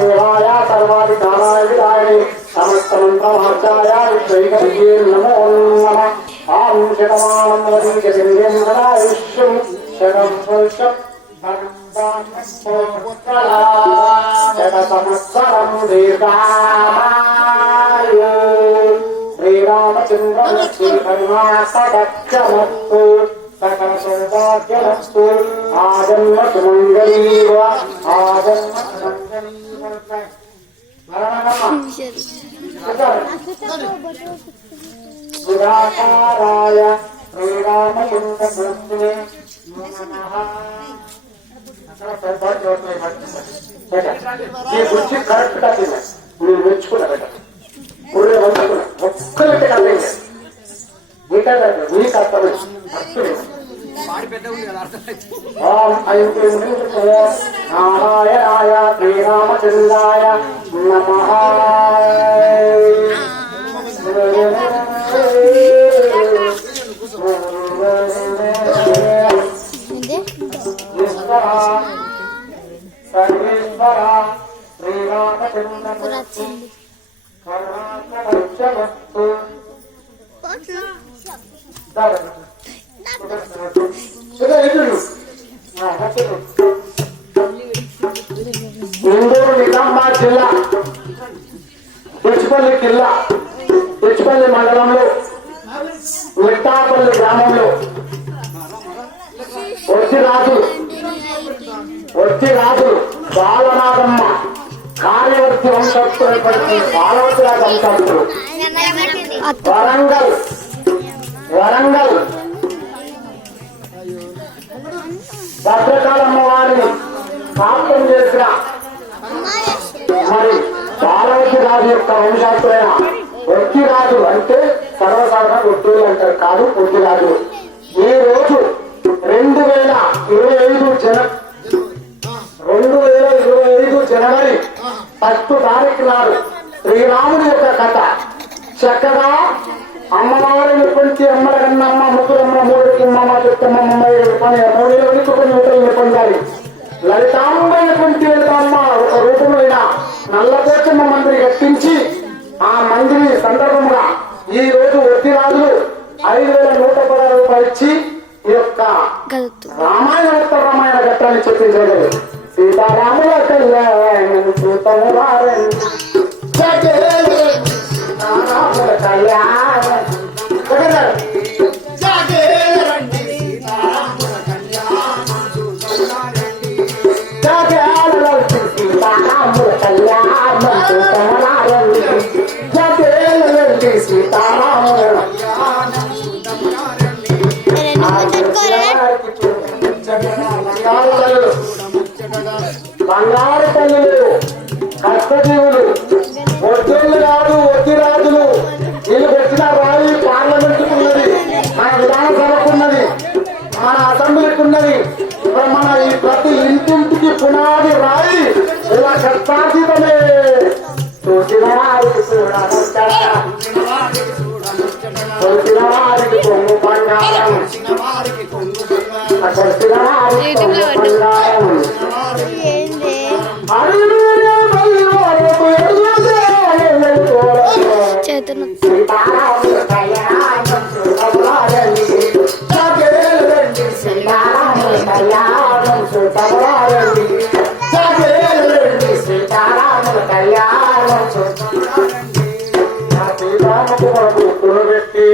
देवाय सर्वाधिकाराय विदाय समस्त मंत्रभाषाय विश्वैकर्ये नमो नमः। आं शतमानं वदीयतिर्येन्द्रायुष्यं शतं वर्षं शतसंवत्सरं दीर्घायु। श्रीरामचन्द्रमूर्ति करुणाकटाक्षमस्तु सकल सौभाग्यमस्तु। आजन्म सुमङ्गलीव आजन्म सुमङ्गलीव। सुराकाराय श्रीरामचन्द्रमूर्तिने नमः। ये बुद्धि करेक्ट करती है మీరు మెచ్చుకున్న బేట పూర్వ వంచుకున్న ఒక్కరికి కాదు మీకా మీకు అర్థమే ఓం ఐం నారాయణాయ శ్రీరామచంద్రాయ నమః। సర్వేశ్వర శ్రీరామచంద్రమూర్తి కరుణాకటాక్షమస్తు। ఇందూరు నిజామాబాద్ జిల్లా తెచ్చిపల్లి జిల్లా తెచ్చిపల్లి మండలంలో మిట్టాపల్లి గ్రామంలో ఒత్తిరాజులు బాలనాగమ్మ కార్యవర్తి వంశస్థులైనటువంటి బాలవతిరాజు వంశస్థులు వరంగల్ భద్రకాళమ్మ వారిని ప్రాప్తం చేసిన మరి బాలవతి రాజు యొక్క వంశస్థులైన ఒత్తిరాజు అంటే సర్వసాధారణ ఒత్తులు అంటారు, కాదు ఒత్తిరాజు. ఈ రోజు 2025 జనవరి 10 తారీఖు నాడు శ్రీరాముడి యొక్క కథ చక్కగా అమ్మవారినటువంటి అమ్మల కన్నమ్మ ముగ్గురమ్మ మూడు కిమ్మమ్మ చెత్తమ్మ మూడు పొందాలి. లలితాంబైనటువంటి లలితమ్మ ఒక రూపమైన నల్లపోచమ్మ మందిని కట్టించి ఆ మందిని సందర్భంగా ఈ రోజు ఒత్తిరాజులు 5,110 రూపాయలు ఇచ్చి ఈ యొక్క రామాయణ ఘట్టాన్ని చెప్పించారు. సీతారాముల కళ్యాణం సీతారాముల కళ్యాణం బంగారు తల్లులు కష్టజీవులు ఒత్తిళ్ళు కాదు ఒత్తిరాజులు. వీళ్ళు పెట్టిన రాయి పార్లమెంటుకున్నది, మన విధానసభకున్నది, మన అసెంబ్లీకి ఉన్నది. మన ఈ ప్రతి ఇంటింటికి పునాది రాయి ఇలా కష్టాతీతమే. చూసిన వారికి చూసిన వారికి కొమ్ము బంగారం, కొట్టిన వారికి కొమ్ము బంగారం. పెట్టి